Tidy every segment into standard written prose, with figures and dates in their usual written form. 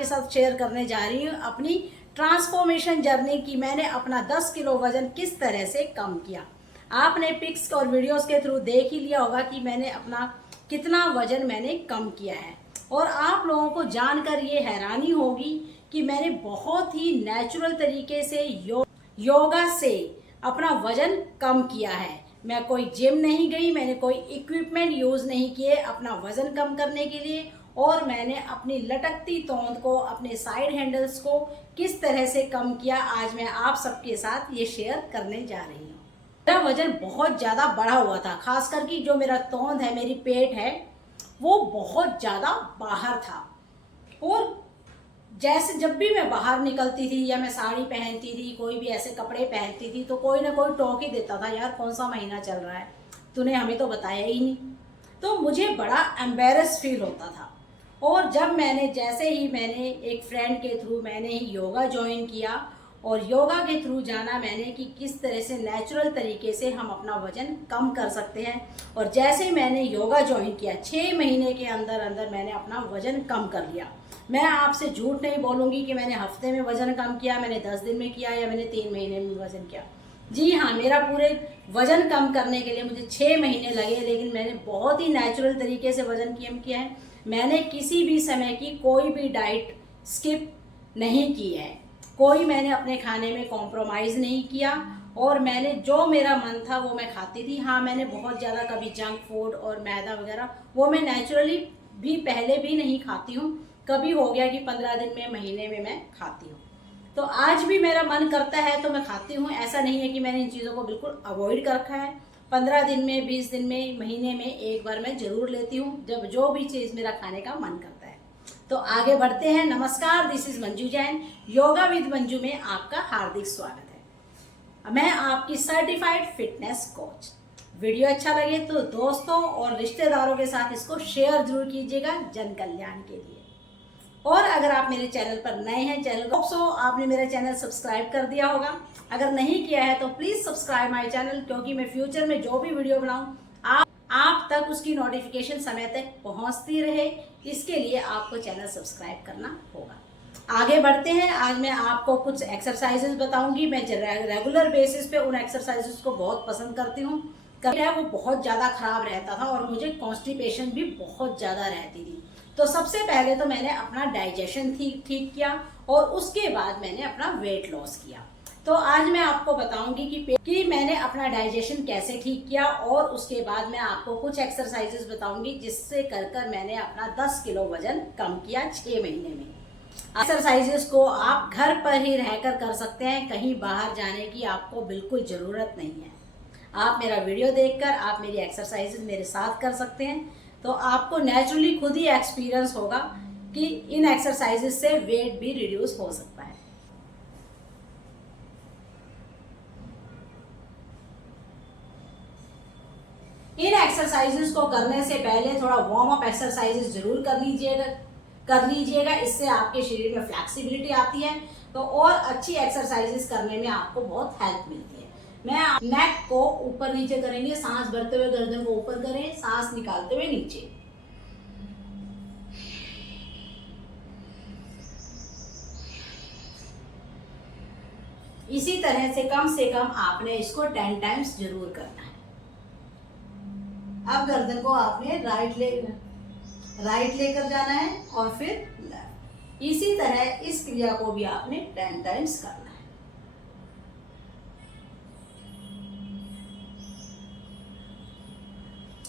आपके साथ शेयर करने जा रही हूँ अपनी ट्रांसफॉर्मेशन जर्नी की। मैंने अपना 10 किलो वजन किस तरह से कम किया। आपने पिक्स और वीडियोस के थ्रू देख ही लिया होगा कि मैंने अपना कितना वजन मैंने कम किया है। और आप लोगों को जानकर ये हैरानी होगी कि मैंने बहुत ही नेचुरल तरीके से योगा से अपना वजन कम किया है। मैं कोई जिम नहीं गई, मैंने कोई इक्विपमेंट यूज़ नहीं किए अपना वजन कम करने के लिए। और मैंने अपनी लटकती तोंद को, अपने साइड हैंडल्स को किस तरह से कम किया, आज मैं आप सबके साथ ये शेयर करने जा रही हूँ। मेरा वजन बहुत ज़्यादा बढ़ा हुआ था, खासकर कि जो मेरा तोंद है, मेरी पेट है, वो बहुत ज़्यादा बाहर था। और जैसे जब भी मैं बाहर निकलती थी या मैं साड़ी पहनती थी, कोई भी ऐसे कपड़े पहनती थी, तो कोई ना कोई टोक ही देता था, यार कौन सा महीना चल रहा है, तूने हमें तो बताया ही नहीं। तो मुझे बड़ा एम्बेरस फील होता था। और जब जैसे ही मैंने एक फ्रेंड के थ्रू मैंने ही योगा ज्वाइन किया, और योगा के थ्रू जाना मैंने कि किस तरह से नेचुरल तरीके से हम अपना वजन कम कर सकते हैं। और जैसे ही मैंने योगा ज्वाइन किया, 6 महीने के अंदर अंदर मैंने अपना वजन कम कर लिया। मैं आपसे झूठ नहीं बोलूँगी कि मैंने हफ्ते में वजन कम किया, मैंने 10 दिन में किया, या मैंने 3 महीने में वजन किया। जी हाँ, मेरा पूरे वजन कम करने के लिए मुझे 6 महीने लगे, लेकिन मैंने बहुत ही नेचुरल तरीके से वजन कम किया है। मैंने किसी भी समय की कोई भी डाइट स्किप नहीं की है, कोई मैंने अपने खाने में कॉम्प्रोमाइज़ नहीं किया, और मैंने जो मेरा मन था वो मैं खाती थी। हाँ, मैंने बहुत ज़्यादा कभी जंक फूड और मैदा वगैरह वो मैं नेचुरली भी पहले भी नहीं खाती हूँ। कभी हो गया कि 15 दिन में, महीने में मैं खाती हूँ, तो आज भी मेरा मन करता है तो मैं खाती हूँ। ऐसा नहीं है कि मैंने इन चीज़ों को बिल्कुल अवॉइड कर रखा है। 15 दिन में, 20 दिन में, महीने में एक बार मैं ज़रूर लेती हूँ, जब जो भी चीज़ मेरा खाने का मन करता है। तो आगे बढ़ते हैं। नमस्कार, this is Manju Jain, yoga with Manju में आपका हार्दिक स्वागत है। मैं आपकी सर्टिफाइड फिटनेस कोच। वीडियो अच्छा लगे तो दोस्तों और रिश्तेदारों के साथ इसको शेयर जरूर कीजिएगा, जन कल्याण के लिए। और अगर आप मेरे चैनल पर नए हैं, चैनल को आपने मेरा चैनल सब्सक्राइब कर दिया होगा। अगर नहीं किया है तो प्लीज़ सब्सक्राइब माय चैनल, क्योंकि मैं फ्यूचर में जो भी वीडियो बनाऊं आप तक उसकी नोटिफिकेशन समय तक पहुंचती रहे, इसके लिए आपको चैनल सब्सक्राइब करना होगा। आगे बढ़ते हैं। आज मैं आपको कुछ एक्सरसाइजेज बताऊंगी। मैं रेगुलर बेसिस पे उन एक्सरसाइजेज को बहुत पसंद करती हूँ। कभी वो बहुत ज़्यादा खराब रहता था और मुझे कॉन्स्टिपेशन भी बहुत ज़्यादा रहती थी। तो सबसे पहले तो मैंने अपना डाइजेशन ठीक किया, और उसके बाद मैंने अपना वेट लॉस किया। तो आज मैं आपको बताऊंगी कि मैंने अपना डाइजेशन कैसे ठीक किया, और उसके बाद मैं आपको कुछ एक्सरसाइजेस बताऊंगी जिससे कर मैंने अपना 10 किलो वजन कम किया 6 महीने में। एक्सरसाइजेस को आप घर पर ही रहकर कर सकते हैं, कहीं बाहर जाने की आपको बिल्कुल ज़रूरत नहीं है। आप मेरा वीडियो देखकर आप मेरी एक्सरसाइजेस मेरे साथ कर सकते हैं, तो आपको नेचुरली खुद ही एक्सपीरियंस होगा कि इन एक्सरसाइजेस से वेट भी रिड्यूस हो सकता है। इन एक्सरसाइजेस को करने से पहले थोड़ा वार्म अप एक्सरसाइजेस जरूर कर लीजिएगा। इससे आपके शरीर में फ्लेक्सिबिलिटी आती है, तो और अच्छी एक्सरसाइजेस करने में आपको बहुत हेल्प मिलती है। मैं नेक को ऊपर नीचे करेंगे, सांस भरते हुए गर्दन को ऊपर करें, सांस निकालते हुए नीचे। इसी तरह से कम आपने इसको 10 टाइम्स जरूर करना है। अब गर्दन को आपने राइट लेकर जाना है और फिर लेफ्ट। इसी तरह इस क्रिया को भी आपने 10 टाइम्स करना है।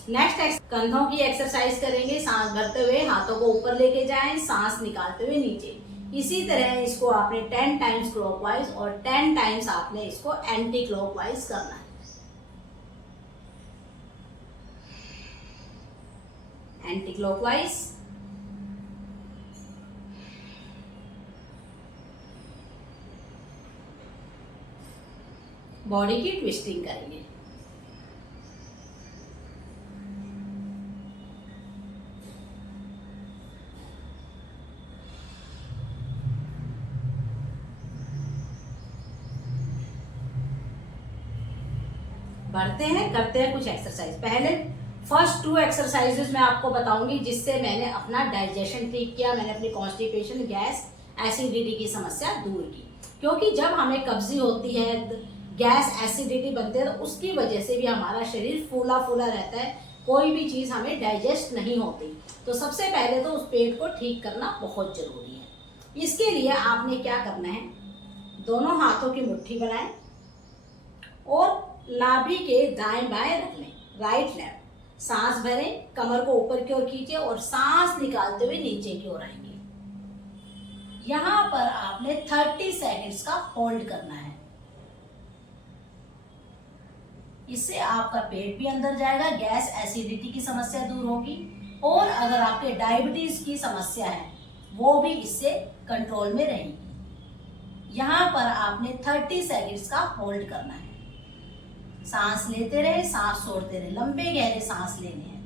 नेक्स्ट कंधों की एक्सरसाइज करेंगे। सांस भरते हुए हाथों को ऊपर लेके जाएं, सांस निकालते हुए नीचे। इसी तरह इसको आपने 10 टाइम्स क्लॉकवाइज और 10 टाइम्स आपने इसको एंटी क्लॉकवाइज करना है। एंटी क्लॉकवाइज, बॉडी की ट्विस्टिंग करेंगे। बढ़ते हैं, करते हैं कुछ एक्सरसाइज। पहले फर्स्ट 2 एक्सरसाइजेज मैं आपको बताऊंगी जिससे मैंने अपना डाइजेशन ठीक किया, मैंने अपनी कॉन्स्टिपेशन, गैस, एसिडिटी की समस्या दूर की। क्योंकि जब हमें कब्जी होती है, गैस, एसिडिटी बनती है, तो उसकी वजह से भी हमारा शरीर फूला फूला रहता है, कोई भी चीज़ हमें डाइजेस्ट नहीं होती। तो सबसे पहले तो उस पेट को ठीक करना बहुत ज़रूरी है। इसके लिए आपने क्या करना है, दोनों हाथों की मुट्ठी बनाएं और नाभि के दाएं बाएं रख लें, राइट लेफ्ट। सांस भरें, कमर को ऊपर की ओर खींचे और सांस निकालते हुए नीचे की ओर आएंगे। यहां पर आपने 30 सेकेंड्स का होल्ड करना है। इससे आपका पेट भी अंदर जाएगा, गैस, एसिडिटी की समस्या दूर होगी, और अगर आपके डायबिटीज की समस्या है वो भी इससे कंट्रोल में रहेगी। यहां पर आपने 30 सेकेंड्स का होल्ड करना है। सांस लेते रहे, सांस छोड़ते रहे, लंबे गहरे सांस लेने हैं।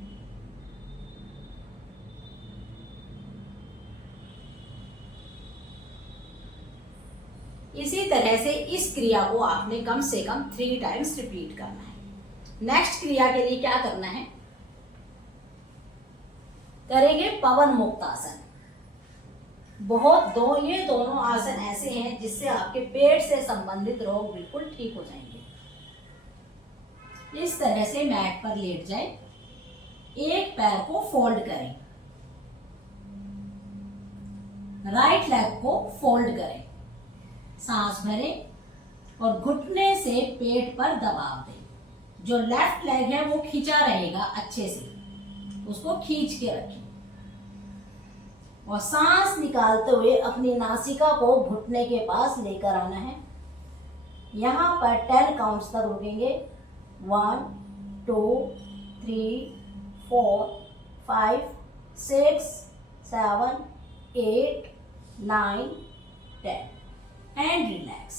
इसी तरह से इस क्रिया को आपने कम से कम 3 टाइम्स रिपीट करना है। नेक्स्ट क्रिया के लिए क्या करना है, करेंगे पवन मुक्त आसन। ये दोनों आसन ऐसे हैं जिससे आपके पेट से संबंधित रोग बिल्कुल ठीक हो जाएंगे। इस तरह से मैट पर लेट जाए, एक पैर को फोल्ड करें, राइट लेग को फोल्ड करें, सांस भरें और घुटने से पेट पर दबाव दें। जो लेफ्ट लेग है वो खींचा रहेगा, अच्छे से उसको खींच के रखें और सांस निकालते हुए अपनी नासिका को घुटने के पास लेकर आना है। यहां पर 10 काउंट्स तक रुकेंगे। 1 2 3 4 5 6 7 8 9 10 एंड रिलैक्स।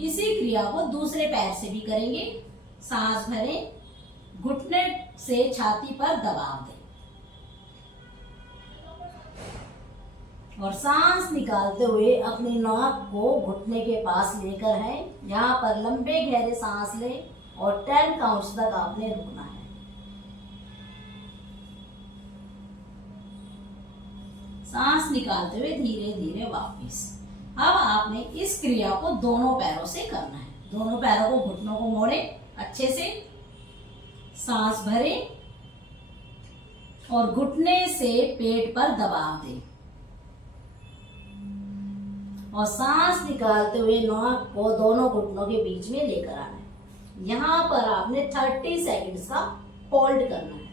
इसी क्रिया को दूसरे पैर से भी करेंगे। सांस भरें, घुटने से छाती पर दबाव दें और सांस निकालते हुए अपनी नाक को घुटने के पास लेकर है। यहाँ पर लंबे गहरे सांस लें और 10 काउंट्स तक आपने रुकना है। सांस निकालते हुए धीरे धीरे वापस। अब आपने इस क्रिया को दोनों पैरों से करना है। दोनों पैरों को, घुटनों को मोड़े अच्छे से, सांस भरें और घुटने से पेट पर दबाव दें और सांस निकालते हुए नाक को दोनों घुटनों के बीच में लेकर आना है। यहां पर आपने 30 सेकेंड्स का होल्ड करना है।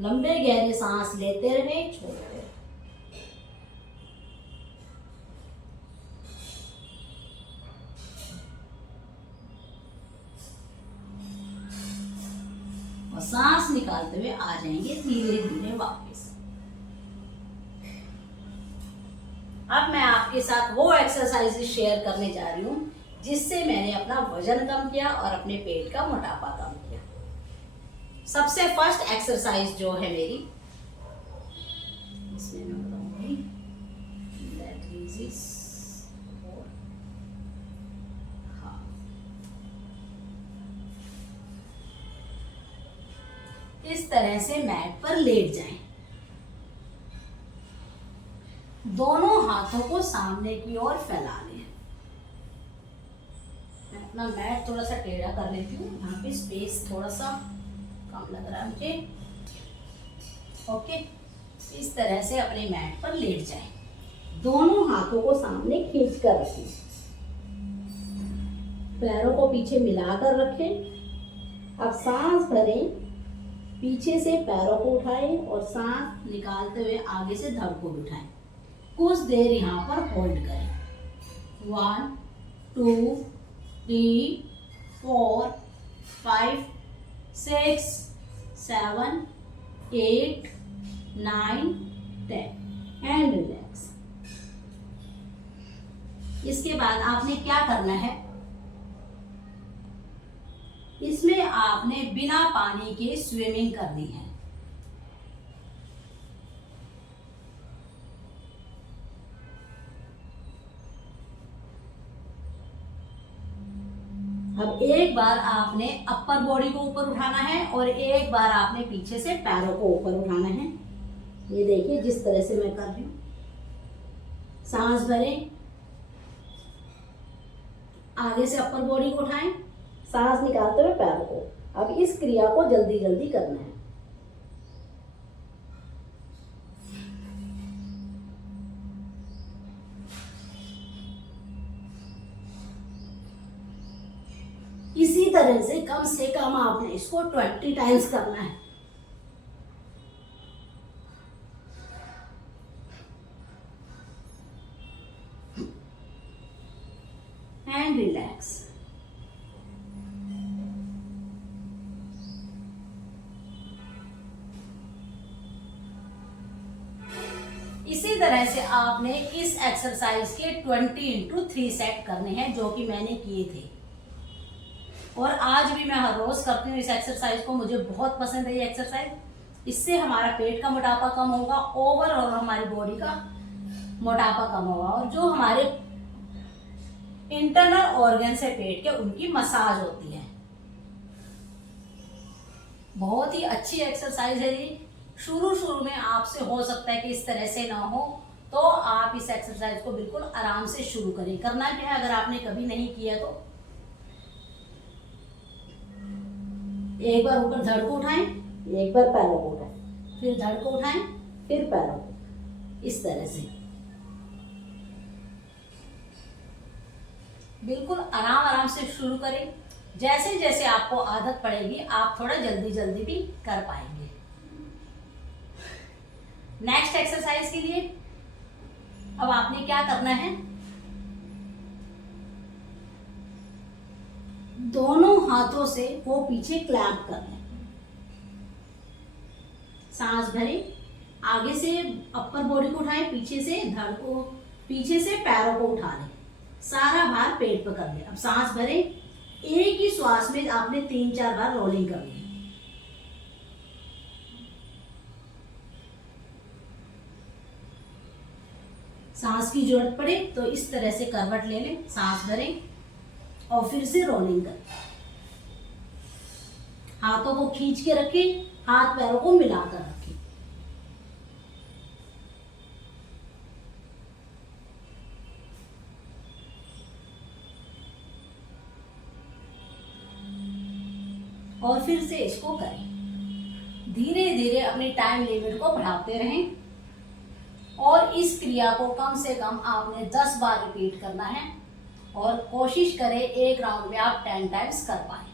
लंबे गहरे सांस लेते रहे, छोड़ते रहे। और सांस निकालते हुए आ जाएंगे धीरे धीरे वापस। अब मैं आपके साथ वो एक्सरसाइज शेयर करने जा रही हूँ जिससे मैंने अपना वजन कम किया और अपने पेट का मोटापा कम किया। सबसे फर्स्ट एक्सरसाइज जो है मेरी, इसमें मैं बताऊंगी, इस तरह से मैट पर लेट जाएं। दोनों हाथों को सामने की ओर फैला लें। मैं अपना मैट थोड़ा सा टेढ़ा कर लेती हूँ, यहाँ पे स्पेस थोड़ा सा कम लग रहा है मुझे। ओके, इस तरह से अपने मैट पर लेट जाएं। दोनों हाथों को सामने खींच कर रखें, पैरों को पीछे मिलाकर रखें। अब सांस भरें, पीछे से पैरों को उठाएं और सांस निकालते हुए आगे से धड़ को बिठाएं। कुछ देर यहाँ पर होल्ड करें। 1 2 3 4 5 6 7 8 9 10 एंड रिलैक्स। इसके बाद आपने क्या करना है, इसमें आपने बिना पानी के स्विमिंग करनी है। अब एक बार आपने अपर बॉडी को ऊपर उठाना है और एक बार आपने पीछे से पैरों को ऊपर उठाना है। ये देखिए जिस तरह से मैं कर रही हूँ। सांस भरें, आगे से अपर बॉडी को उठाएं, सांस निकालते हुए पैरों को। अब इस क्रिया को जल्दी जल्दी करना है। इसी तरह से कम आपने इसको 20 टाइम्स करना है। And relax. इसी तरह से आपने इस एक्सरसाइज के 20x3 सेट करने हैं जो कि मैंने किए थे, और आज भी मैं हर रोज करती हूँ इस एक्सरसाइज को। मुझे बहुत पसंद है ये एक्सरसाइज। इससे हमारा पेट का मोटापा कम होगा, ओवरऑल हमारी बॉडी का मोटापा कम होगा, और जो हमारे इंटरनल ऑर्गन से पेट के उनकी मसाज होती है। बहुत ही अच्छी एक्सरसाइज है ये। शुरू में आपसे हो सकता है कि इस तरह से ना हो, तो आप इस एक्सरसाइज को बिल्कुल आराम से शुरू करें। करना क्या है, अगर आपने कभी नहीं किया तो एक बार ऊपर धड़ को उठाएं, एक बार पैरों को उठाएं, फिर धड़ को उठाएं, फिर पैरों को, इस तरह से बिल्कुल आराम से शुरू करें। जैसे जैसे आपको आदत पड़ेगी आप थोड़ा जल्दी जल्दी भी कर पाएंगे। नेक्स्ट एक्सरसाइज के लिए अब आपने क्या करना है, दोनों हाथों से वो पीछे क्लैंप करना है। सांस भरें, आगे से अपर बॉडी को उठाएं, पीछे से धड़ को, पीछे से पैरों को उठा लें, सारा भार पेट पर कर लें। अब सांस भरें, एक ही श्वास में आपने 3-4 बार रोलिंग करनी है। सांस की जरूरत पड़े तो इस तरह से करवट ले लें, सांस भरें और फिर से रोलिंग करें। हाथों को खींच के रखें, हाथ पैरों को मिलाकर रखें। और फिर से इसको करें। धीरे धीरे अपनी टाइम लिमिट को बढ़ाते रहें, और इस क्रिया को कम से कम आपने 10 बार रिपीट करना है, और कोशिश करें एक राउंड में आप 10 टाइम्स कर पाए।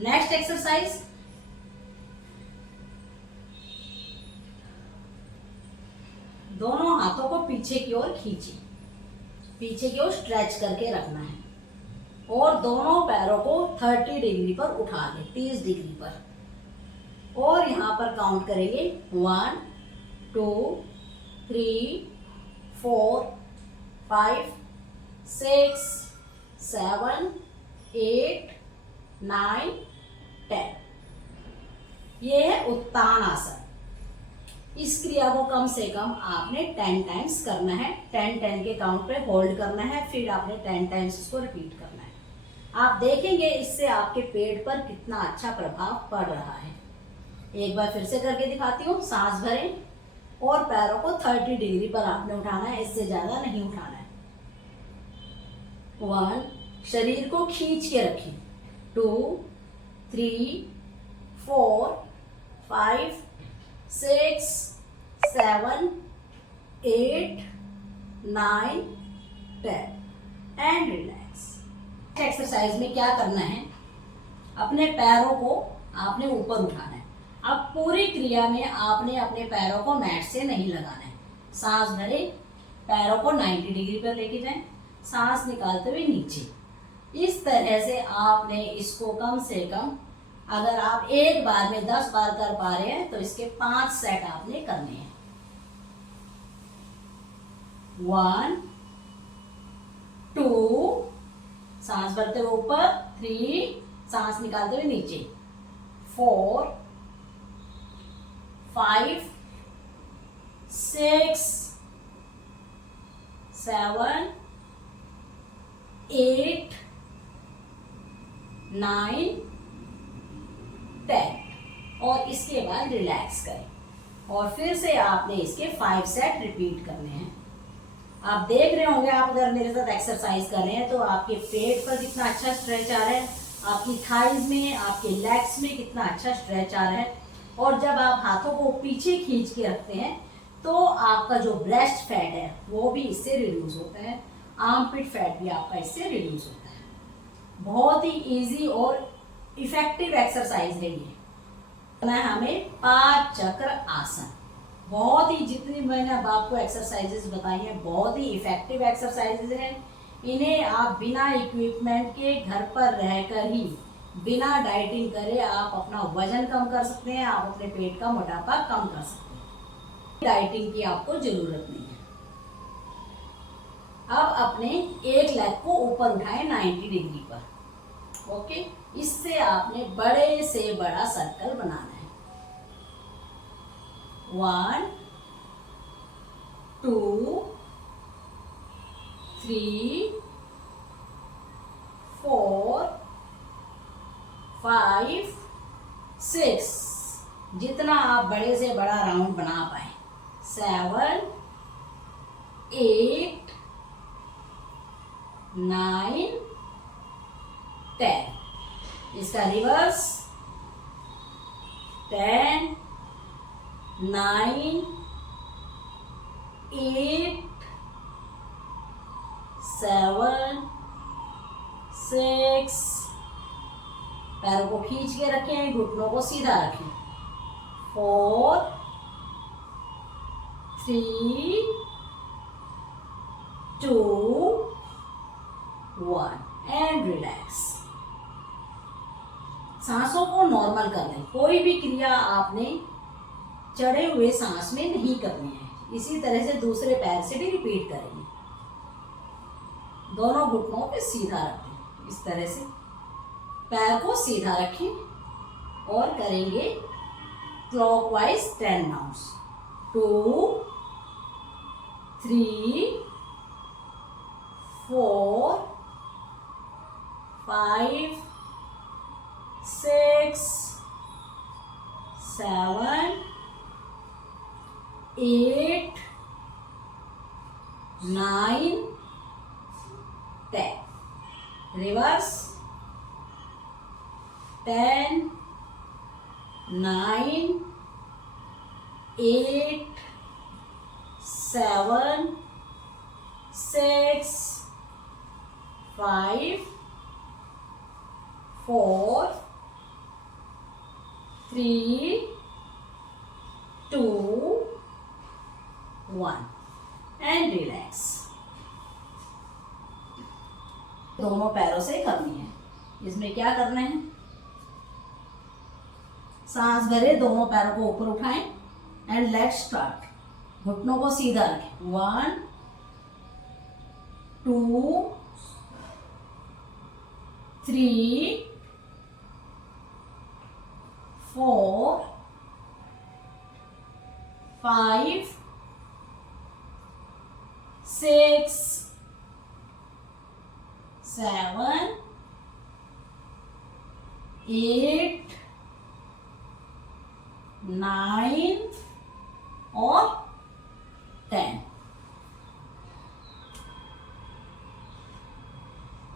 नेक्स्ट एक्सरसाइज, दोनों हाथों को पीछे की ओर खींचे, पीछे की ओर स्ट्रेच करके रखना है, और दोनों पैरों को 30 डिग्री पर उठा लें, 30 डिग्री पर, और यहां पर काउंट करेंगे 1 2 3 4 5 6 7 8 9 10। ये है उत्तान आसन। इस क्रिया को कम से कम आपने 10 टाइम्स करना है। 10 के काउंट पे होल्ड करना है, फिर आपने 10 टाइम्स इसको रिपीट करना है। आप देखेंगे इससे आपके पेट पर कितना अच्छा प्रभाव पड़ रहा है। एक बार फिर से करके दिखाती हूँ। सांस भरें और पैरों को 30 डिग्री पर आपने उठाना है, इससे ज्यादा नहीं उठाना है। 1, शरीर को खींच के रखें। 2 3 4 5 6 7 8 9 10 एंड रिलैक्स। एक्सरसाइज में क्या करना है, अपने पैरों को आपने ऊपर उठाना है। अब पूरी क्रिया में आपने अपने पैरों को मैट से नहीं लगाना है। सांस भरें, पैरों को 90 डिग्री पर लेके जाएं, सांस निकालते हुए नीचे। इस तरह से आपने इसको कम से कम, अगर आप एक बार में 10 बार कर पा रहे हैं तो इसके 5 सेट आपने करने हैं। 1 2, सांस भरते हुए ऊपर, 3, सांस निकालते हुए नीचे, 4 5 6 7 8 9 10 और इसके बाद रिलैक्स करें और फिर से आपने इसके 5 सेट रिपीट करने हैं। आप देख रहे होंगे, आप अगर मेरे साथ एक्सरसाइज कर रहे हैं तो आपके पेट पर कितना अच्छा स्ट्रेच आ रहा है, आपकी थाइज में, आपके लेग्स में कितना अच्छा स्ट्रेच आ रहा है। और जब आप हाथों को पीछे खींच के रखते हैं तो आपका जो ब्रेस्ट फैट है वो भी इससे रिड्यूस होता है, आर्मपिट फैट भी आपका इससे रिड्यूस होता है। बहुत ही इजी और इफेक्टिव एक्सरसाइज है ये। हमें 5 चक्र आसन, बहुत ही, जितनी मैंने अब आपको एक्सरसाइजेस बताई हैं बहुत ही इफेक्टिव एक्सरसाइजेस हैं। इन्हें आप बिना इक्विपमेंट के घर पर रहकर ही, बिना डाइटिंग करे आप अपना वजन कम कर सकते हैं, आप अपने पेट का मोटापा कम कर सकते हैं। डाइटिंग की आपको जरूरत नहीं है। अब अपने एक लेग को ऊपर उठाएं 90 डिग्री पर। ओके, इससे आपने बड़े से बड़ा सर्कल बनाना है। 1 2 3 4 5 6, जितना आप बड़े से बड़ा राउंड बना पाए। 7 8 9 10, इसका रिवर्स 10 9 8 7 6, पैरों को खींच के रखें, घुटनों को सीधा रखें। 4 3 2 1 एंड रिलैक्स। सांसों को नॉर्मल कर लें। कोई भी क्रिया आपने चढ़े हुए सांस में नहीं करनी है। इसी तरह से दूसरे पैर से भी रिपीट करेंगे। दोनों घुटनों पे सीधा रखें, इस तरह से पैर को सीधा रखें और करेंगे clockwise 10 rounds. 2 3 4 5 6 7 8 9 10, reverse 10 9 8 7 6 5 4 3 2 1 and relax. दोनों पैरों से करनी है। इसमें क्या करना है, सांस भरे, दोनों पैरों को ऊपर उठाएं एंड लेट्स स्टार्ट। घुटनों को सीधा रखें। 1 2 3 4 5 6 7 8 9 और 10।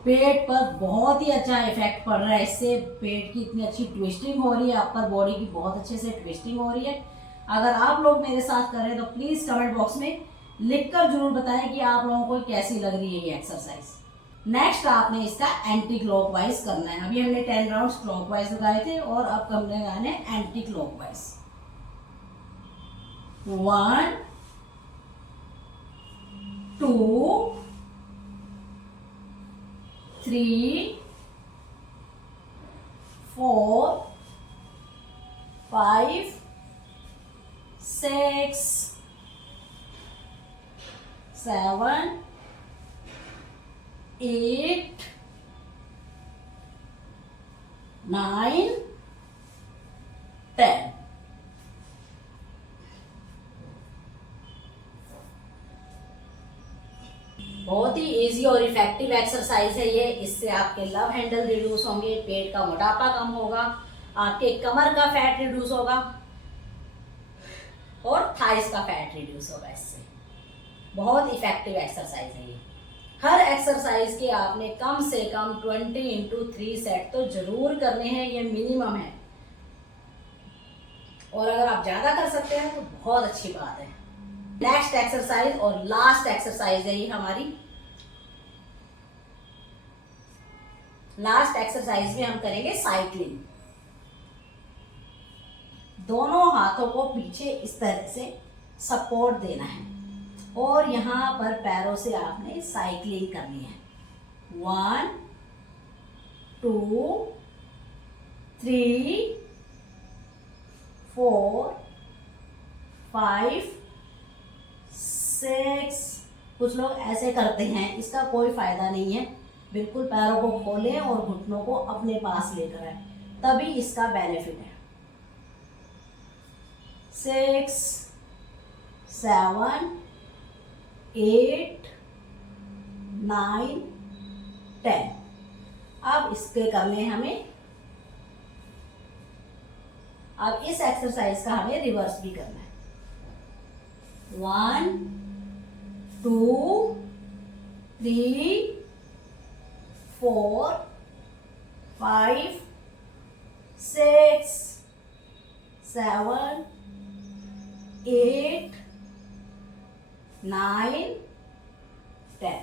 पेट पर बहुत ही अच्छा इफेक्ट पड़ रहा है इससे। पेट की इतनी अच्छी ट्विस्टिंग हो रही है, अपर बॉडी की बहुत अच्छे से ट्विस्टिंग हो रही है। अगर आप लोग मेरे साथ कर रहे हैं तो प्लीज कमेंट बॉक्स में लिखकर जरूर बताएं कि आप लोगों को कैसी लग रही है ये एक्सरसाइज। नेक्स्ट आपने इसका एंटी क्लॉकवाइज करना है। अभी हमने 10 राउंड्स क्लॉकवाइज लगाए थे और अब हमने लगाने एंटी क्लॉकवाइज। 1 2 3 4 5 6 7 8 9 10। बहुत ही इजी और इफेक्टिव एक्सरसाइज है ये। इससे आपके लव हैंडल रिड्यूस होंगे, पेट का मोटापा कम होगा, आपके कमर का फैट रिड्यूस होगा और थाइस का फैट रिड्यूस होगा। इससे बहुत इफेक्टिव एक्सरसाइज है ये। हर एक्सरसाइज के आपने कम से कम 20x3 सेट तो जरूर करने हैं, ये मिनिमम है। और अगर आप ज्यादा कर सकते हैं तो बहुत अच्छी बात है। नेक्स्ट एक्सरसाइज और लास्ट एक्सरसाइज है ये हमारी। लास्ट एक्सरसाइज में हम करेंगे साइक्लिंग। दोनों हाथों को पीछे इस तरह से सपोर्ट देना है और यहां पर पैरों से आपने साइक्लिंग करनी है। 1 2 3 4 5 6। कुछ लोग ऐसे करते हैं, इसका कोई फायदा नहीं है। बिल्कुल पैरों को खोलें और घुटनों को अपने पास लेकर आए, तभी इसका बेनिफिट है। 6 7 8 9 10। अब इसके करने हमें, अब इस एक्सरसाइज का हमें रिवर्स भी करना है। 1 2 3 4 5 6 7 8 9 10।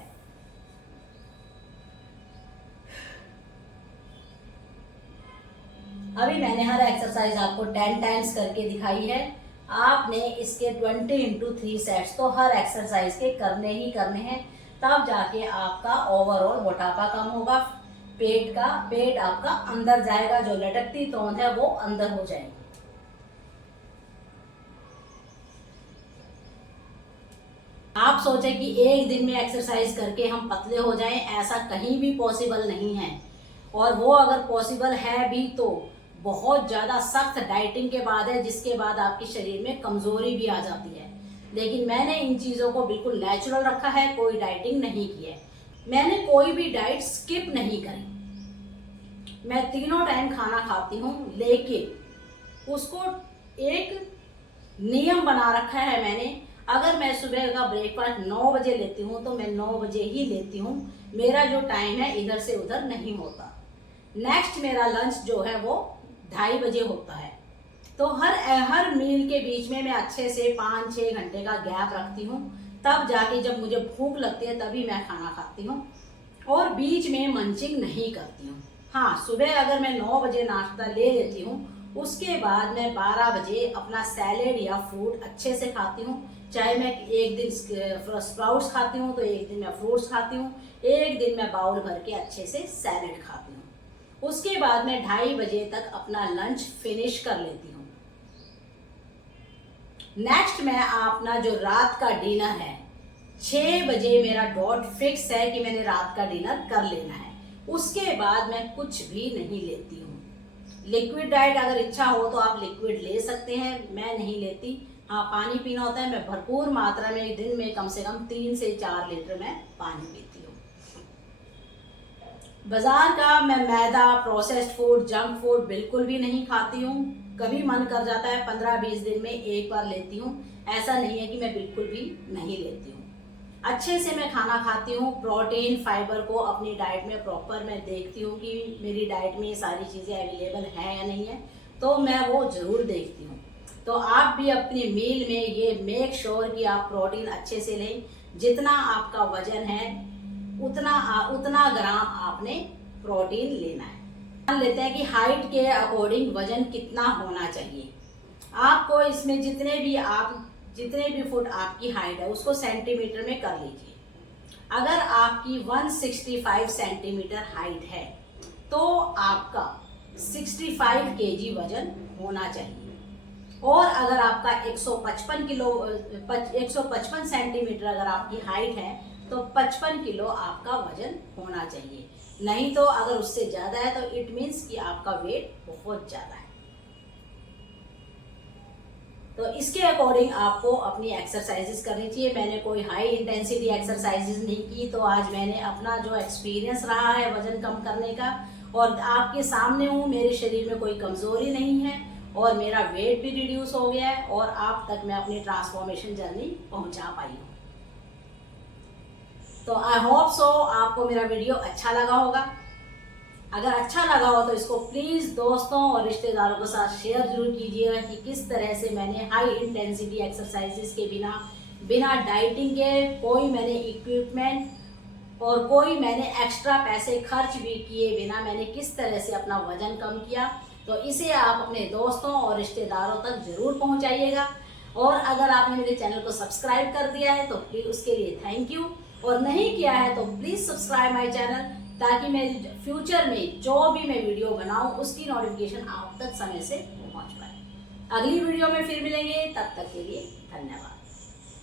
अभी मैंने हर एक्सरसाइज आपको 10 टाइम्स करके दिखाई है। आपने इसके 20x3 सेट्स तो हर एक्सरसाइज के करने ही करने हैं, तब जाके आपका ओवरऑल मोटापा कम होगा। पेट आपका अंदर जाएगा, जो लटकती तोंद है वो अंदर हो जाएगी। आप सोचे कि एक दिन में एक्सरसाइज करके हम पतले हो जाएं, ऐसा कहीं भी पॉसिबल नहीं है। और वो अगर पॉसिबल है भी तो बहुत ज़्यादा सख्त डाइटिंग के बाद है, जिसके बाद आपके शरीर में कमज़ोरी भी आ जाती है। लेकिन मैंने इन चीज़ों को बिल्कुल नेचुरल रखा है, कोई डाइटिंग नहीं की है। मैंने कोई भी डाइट स्किप नहीं करी। मैं तीनों टाइम खाना खाती हूँ, लेकिन उसको एक नियम बना रखा है मैंने। अगर मैं सुबह का ब्रेकफास्ट 9 बजे लेती हूँ तो मैं 9 बजे ही लेती हूँ। मेरा जो टाइम है इधर से उधर नहीं होता। नेक्स्ट मेरा लंच जो है वो 2:30 बजे होता है। तो हर मील के बीच में मैं अच्छे से 5-6 घंटे का गैप रखती हूँ, तब जाके जब मुझे भूख लगती है तभी मैं खाना खाती हूँ और बीच में मंचिंग नहीं करती हूँ। हाँ, सुबह अगर मैं 9 बजे नाश्ता ले लेती हूँ, उसके बाद मैं 12 बजे अपना सैलेड या फ्रूट अच्छे से खाती हूँ। चाहे मैं एक दिन स्प्राउट्स खाती हूँ तो एक दिन मैं फ्रूट्स खाती हूँ, एक दिन मैं बाउल भर के अच्छे से सैलेड खाती हूँ। उसके बाद मैं 2:30 बजे तक अपना लंच फिनिश कर लेती हूँ। नेक्स्ट मैं अपना जो रात का डिनर है, 6 बजे मेरा डॉट फिक्स है कि मैंने रात का डिनर कर लेना है। उसके बाद मैं कुछ भी नहीं लेती हूँ। लिक्विड डाइट अगर इच्छा हो तो आप लिक्विड ले सकते हैं, मैं नहीं लेती। हाँ, पानी पीना होता है, मैं भरपूर मात्रा में दिन में कम से कम 3 से 4 लीटर मैं पानी पीती हूँ। बाजार का मैं मैदा, प्रोसेस्ड फूड, जंक फूड बिल्कुल भी नहीं खाती हूँ। कभी मन कर जाता है 15-20 दिन में एक बार लेती हूँ, ऐसा नहीं है कि मैं बिल्कुल भी नहीं लेती हूँ। अच्छे से मैं खाना खाती हूँ। प्रोटीन, फाइबर को अपनी डाइट में प्रॉपर मैं देखती हूँ कि मेरी डाइट में ये सारी चीज़ें अवेलेबल है या नहीं है, तो मैं वो ज़रूर देखती हूँ। तो आप भी अपनी मील में ये मेक श्योर कि आप प्रोटीन अच्छे से लें। जितना आपका वजन है उतना ग्राम आपने प्रोटीन लेना है। मान लेते हैं कि हाइट के अकॉर्डिंग वजन कितना होना चाहिए। आपको इसमें जितने भी फुट आपकी हाइट है उसको सेंटीमीटर में कर लीजिए। अगर आपकी 165 सेंटीमीटर हाइट है तो आपका 65 केजी वजन होना चाहिए। और अगर आपका 155 सेंटीमीटर अगर आपकी हाइट है तो 55 किलो आपका वजन होना चाहिए। नहीं तो अगर उससे ज़्यादा है तो इट मीन्स कि आपका वेट बहुत ज़्यादा है। तो इसके अकॉर्डिंग आपको अपनी एक्सरसाइजेस करनी चाहिए। मैंने कोई हाई इंटेंसिटी एक्सरसाइजेस नहीं की, तो आज मैंने अपना जो एक्सपीरियंस रहा है वजन कम करने का और आपके सामने हूँ। मेरे शरीर में कोई कमज़ोरी नहीं है और मेरा वेट भी रिड्यूस हो गया है और आप तक मैं अपनी ट्रांसफॉर्मेशन जर्नी पहुँचा पाई हूँ। तो आई होप सो आपको मेरा वीडियो अच्छा लगा होगा। अगर अच्छा लगा हो तो इसको प्लीज़ दोस्तों और रिश्तेदारों के साथ शेयर जरूर कीजिएगा कि किस तरह से मैंने हाई इंटेंसिटी एक्सरसाइजेस के बिना डाइटिंग के, कोई मैंने इक्विपमेंट और कोई मैंने एक्स्ट्रा पैसे खर्च भी किए बिना मैंने किस तरह से अपना वजन कम किया। तो इसे आप अपने दोस्तों और रिश्तेदारों तक ज़रूर पहुंचाइएगा। और अगर आपने मेरे चैनल को सब्सक्राइब कर दिया है तो प्लीज़ उसके लिए थैंक यू, और नहीं किया है तो प्लीज़ सब्सक्राइब माई चैनल, ताकि मैं फ्यूचर में जो भी मैं वीडियो बनाऊं उसकी नोटिफिकेशन आप तक समय से पहुंच पाए। अगली वीडियो में फिर मिलेंगे, तब तक के लिए धन्यवाद।